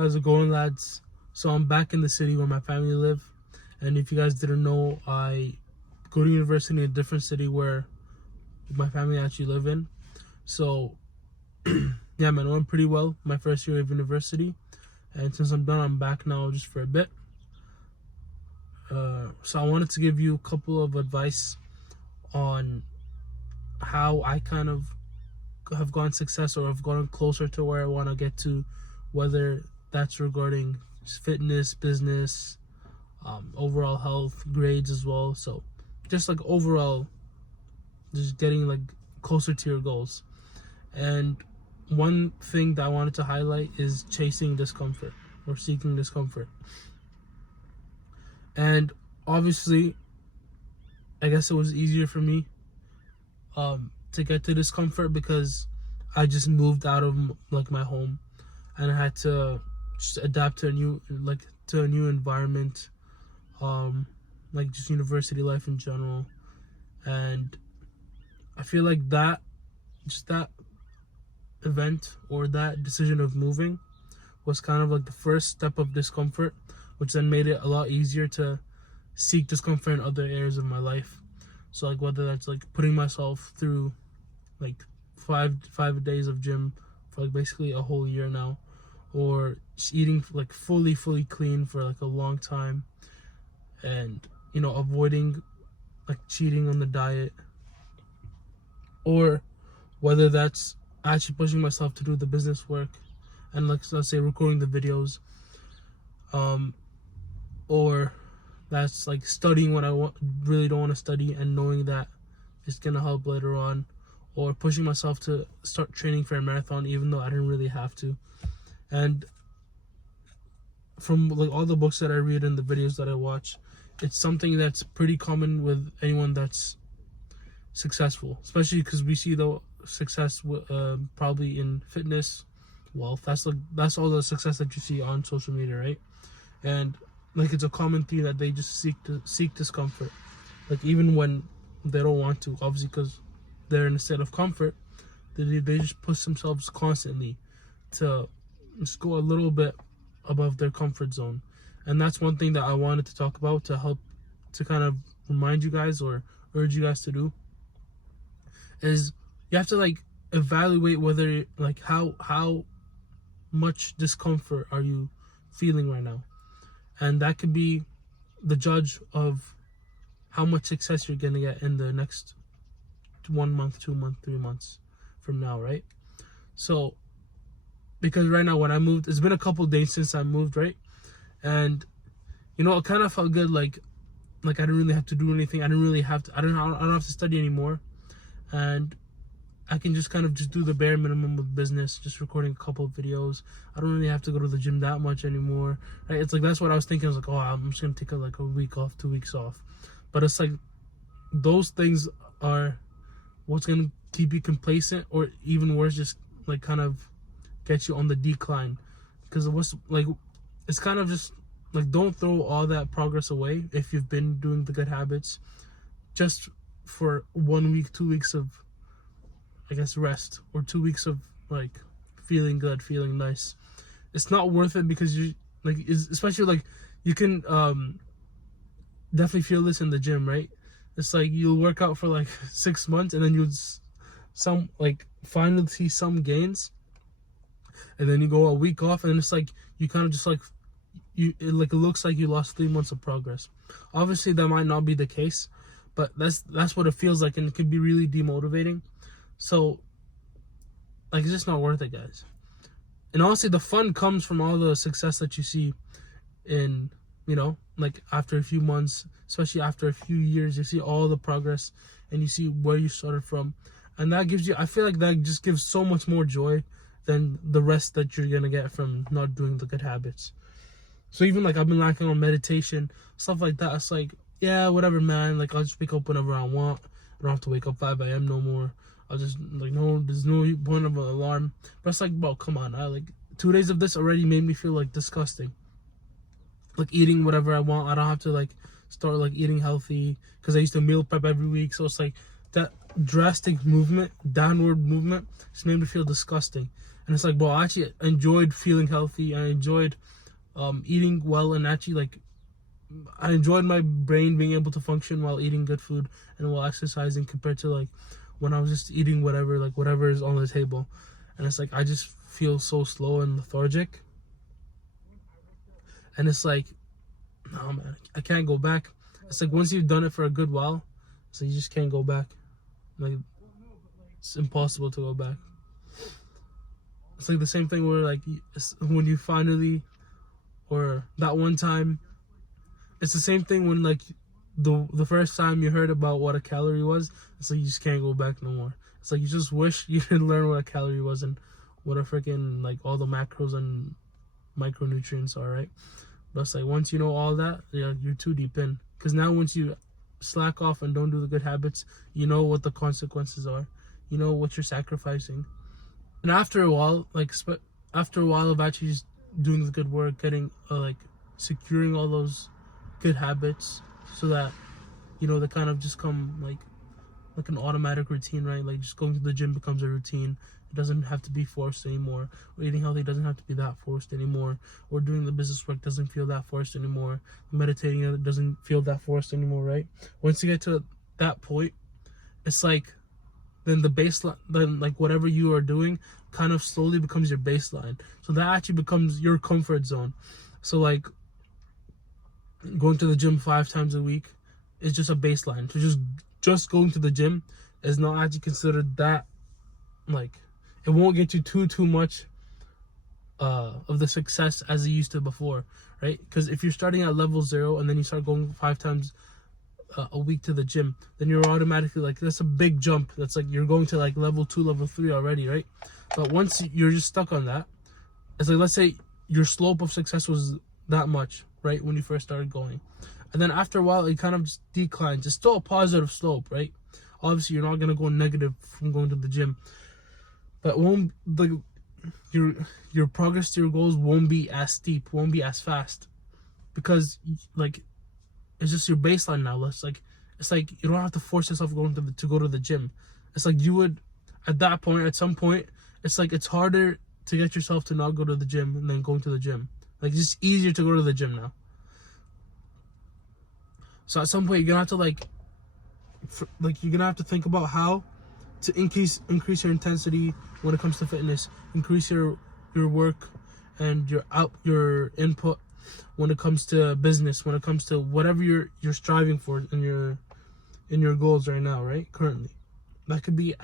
How's it going, lads? So I'm back in the city where my family live, and if you guys didn't know, I go to university in a different city where my family actually live in. So yeah, man, it went pretty well my first year of university, and since I'm done, I'm back now just for a bit. So I wanted to give you a couple of advice on how I kind of have gotten success or have gotten closer to where I want to get to, whether that's regarding fitness, business, overall health, grades as well. So just like overall, just getting like closer to your goals. And one thing that I wanted to highlight is chasing discomfort or seeking discomfort. And obviously, I guess it was easier for me to get to discomfort because I just moved out of like my home, and I had to just adapt to a new environment, like just university life in general. And I feel like that event or that decision of moving was kind of like the first step of discomfort, which then made it a lot easier to seek discomfort in other areas of my life. So like whether that's like putting myself through like five days of gym for like basically a whole year now, or just eating like fully clean for like a long time, and avoiding like cheating on the diet, or whether that's actually pushing myself to do the business work and like let's say recording the videos, or that's like studying what I really don't want to study and knowing that it's gonna help later on, or pushing myself to start training for a marathon even though I didn't really have to. And from like all the books that I read and the videos that I watch, it's something that's pretty common with anyone that's successful, especially because we see the success probably in fitness, wealth. That's all the success that you see on social media, right? And like it's a common theme that they just seek discomfort, like even when they don't want to, obviously, because they're in a state of comfort. They just push themselves constantly to just go a little bit above their comfort zone. And that's one thing that I wanted to talk about to help to kind of remind you guys or urge you guys to do, is you have to like evaluate whether like how much discomfort are you feeling right now. And that could be the judge of how much success you're going to get in the next 1 month, 2 months, 3 months from now, right? So, because right now when I moved, it's been a couple days since I moved, right? And, it kind of felt good, like I didn't really have to do anything. I don't have to study anymore. And I can just kind of just do the bare minimum with business, just recording a couple of videos. I don't really have to go to the gym that much anymore, right? It's like, that's what I was thinking. I was like, oh, I'm just going to take a week off, 2 weeks off. But it's like, those things are what's going to keep you complacent, or even worse, just like kind of get you on the decline. Because it's kind of just like, don't throw all that progress away if you've been doing the good habits just for 1 week, 2 weeks of, I guess, rest, or 2 weeks of like feeling good, feeling nice. It's not worth it, because you like, especially like you can definitely feel this in the gym, right? It's like you'll work out for like 6 months, and then you'll finally see some gains, and then you go a week off, and it's like you kind of just like it looks like you lost 3 months of progress. Obviously that might not be the case, but that's what it feels like, and it can be really demotivating. So like, it's just not worth it, guys. And honestly, the fun comes from all the success that you see in, like after a few months, especially after a few years, you see all the progress and you see where you started from. And that gives you, I feel like that just gives so much more joy than the rest that you're going to get from not doing the good habits. So even like I've been lacking on meditation, stuff like that. It's like, yeah, whatever, man. Like, I'll just wake up whenever I want. I don't have to wake up 5 a.m. no more. I'll just there's no point of an alarm. But it's like, bro, come on. 2 days of this already made me feel like disgusting. Like eating whatever I want. I don't have to like start like eating healthy, because I used to meal prep every week. So it's like that drastic movement, downward movement, just made me feel disgusting. And it's like, bro, I actually enjoyed feeling healthy. I enjoyed eating well, and actually, like, I enjoyed my brain being able to function while eating good food and while exercising, compared to like when I was just eating whatever is on the table. And it's like I just feel so slow and lethargic. And it's like, no man, I can't go back. It's like once you've done it for a good while, so you just can't go back. Like, it's impossible to go back. It's like the same thing where like when you finally, or that one time, it's the same thing when like the first time you heard about what a calorie was. It's like you just can't go back no more. It's like you just wish you didn't learn what a calorie was and what a freaking, like, all the macros and micronutrients are, right? But it's like once you know all that, yeah, you're too deep in. Because now once you slack off and don't do the good habits, you know what the consequences are. You know what you're sacrificing. And after a while, like after a while of actually just doing the good work, getting like securing all those good habits, so that, you know, they kind of just come like an automatic routine, right? Like just going to the gym becomes a routine. It doesn't have to be forced anymore. Or eating healthy doesn't have to be that forced anymore. Or doing the business work doesn't feel that forced anymore. Meditating doesn't feel that forced anymore, right? Once you get to that point, it's like then the baseline, then like whatever you are doing kind of slowly becomes your baseline. So that actually becomes your comfort zone. So like going to the gym 5 times a week is just a baseline. So just going to the gym is not actually considered that, like, it won't get you too much of the success as it used to before, right? Because if you're starting at level 0 and then you start going 5 times a week to the gym, then you're automatically like, that's a big jump. That's like you're going to like level 2, level 3 already, right? But once you're just stuck on that, it's like, let's say your slope of success was that much, right, when you first started going, and then after a while it kind of just declines. It's still a positive slope, right? Obviously you're not going to go negative from going to the gym, but won't, like, your progress to your goals won't be as steep, won't be as fast, because like it's just your baseline now. It's like you don't have to force yourself to go to the gym. It's like you would at that point, at some point, it's like it's harder to get yourself to not go to the gym than going to the gym. Like, it's just easier to go to the gym now. So at some point, you're gonna have to you're gonna have to think about how to increase your intensity when it comes to fitness, increase your work and your input when it comes to business, when it comes to whatever you're striving for in your goals right now, right? Currently, that could be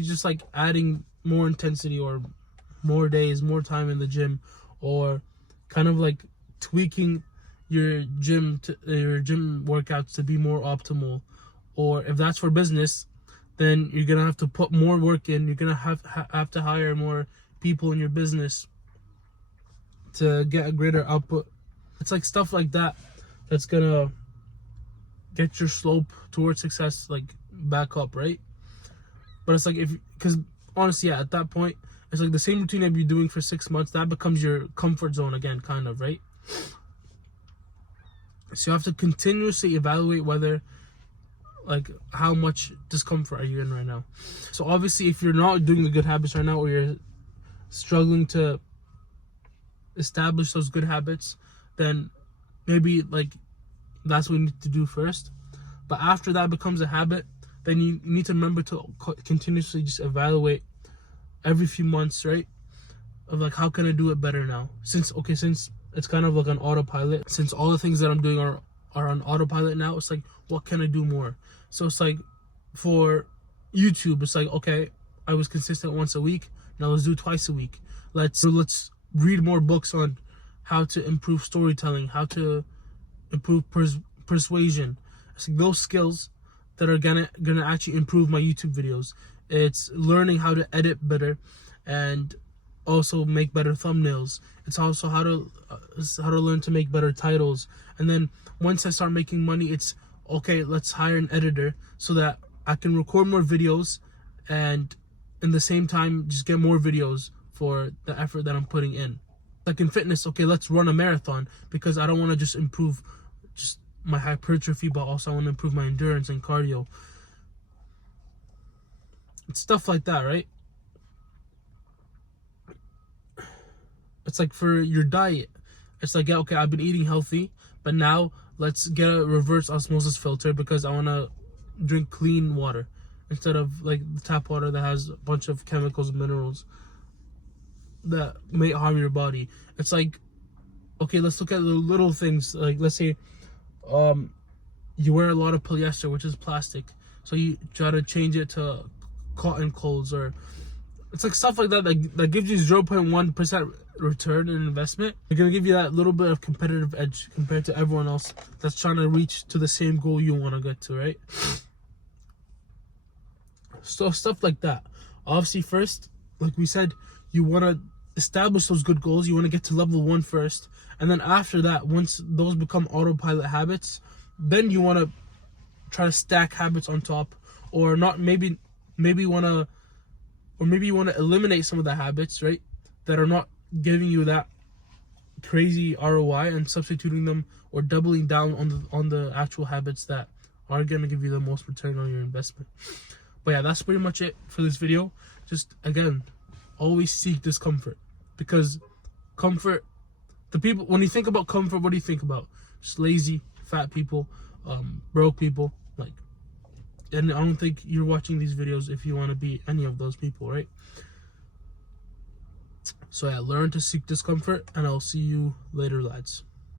just like adding more intensity, or more days, more time in the gym, or kind of like tweaking your gym workouts to be more optimal. Or if that's for business, then you're gonna have to put more work in. You're gonna have to hire more people in your business to get a greater output. It's like stuff like that that's gonna get your slope towards success like back up, right? But it's like, because honestly, yeah, at that point, it's like the same routine I've been doing for 6 months, that becomes your comfort zone again, kind of, right? So you have to continuously evaluate whether, like, how much discomfort are you in right now. So obviously, if you're not doing the good habits right now, or you're struggling to establish those good habits, then maybe like that's what you need to do first. But after that becomes a habit, then you need to remember to continuously just evaluate every few months, right? Of like, how can I do it better now? Since it's kind of like an autopilot, since all the things that I'm doing are on autopilot now, it's like, what can I do more? So it's like, for YouTube, it's like, okay, I was consistent once a week, now let's do twice a week. Let's read more books on how to improve storytelling, how to improve persuasion. It's like those skills that are gonna actually improve my YouTube videos. It's learning how to edit better, and also make better thumbnails. It's also how to learn to make better titles. And then once I start making money, it's okay, let's hire an editor so that I can record more videos, and in the same time just get more videos for the effort that I'm putting in. Like in fitness, okay, let's run a marathon, because I don't want to just improve just my hypertrophy, but also I want to improve my endurance and cardio. It's stuff like that, right? it's like for your diet. It's like, yeah, okay, I've been eating healthy, but now let's get a reverse osmosis filter because I want to drink clean water instead of like the tap water that has a bunch of chemicals and minerals that may harm your body. It's like, okay, let's look at the little things. Like, let's say you wear a lot of polyester, which is plastic, so you try to change it to cotton clothes, or it's like stuff like that that gives you 0.1% return in investment. They're gonna give you that little bit of competitive edge compared to everyone else that's trying to reach to the same goal you want to get to, right? So stuff like that. Obviously, first, like we said, you want to establish those good goals. You want to get to level 1 first, and then after that, once those become autopilot habits, then you want to try to stack habits on top, or not. Maybe you want to eliminate some of the habits, right, that are not giving you that crazy ROI, and substituting them or doubling down on the actual habits that are going to give you the most return on your investment. But yeah, that's pretty much it for this video. Just, again, always seek discomfort, because comfort, when you think about comfort, what do you think about? Just lazy, fat people, broke people, like, and I don't think you're watching these videos if you want to be any of those people, right? So yeah, learn to seek discomfort, and I'll see you later, lads.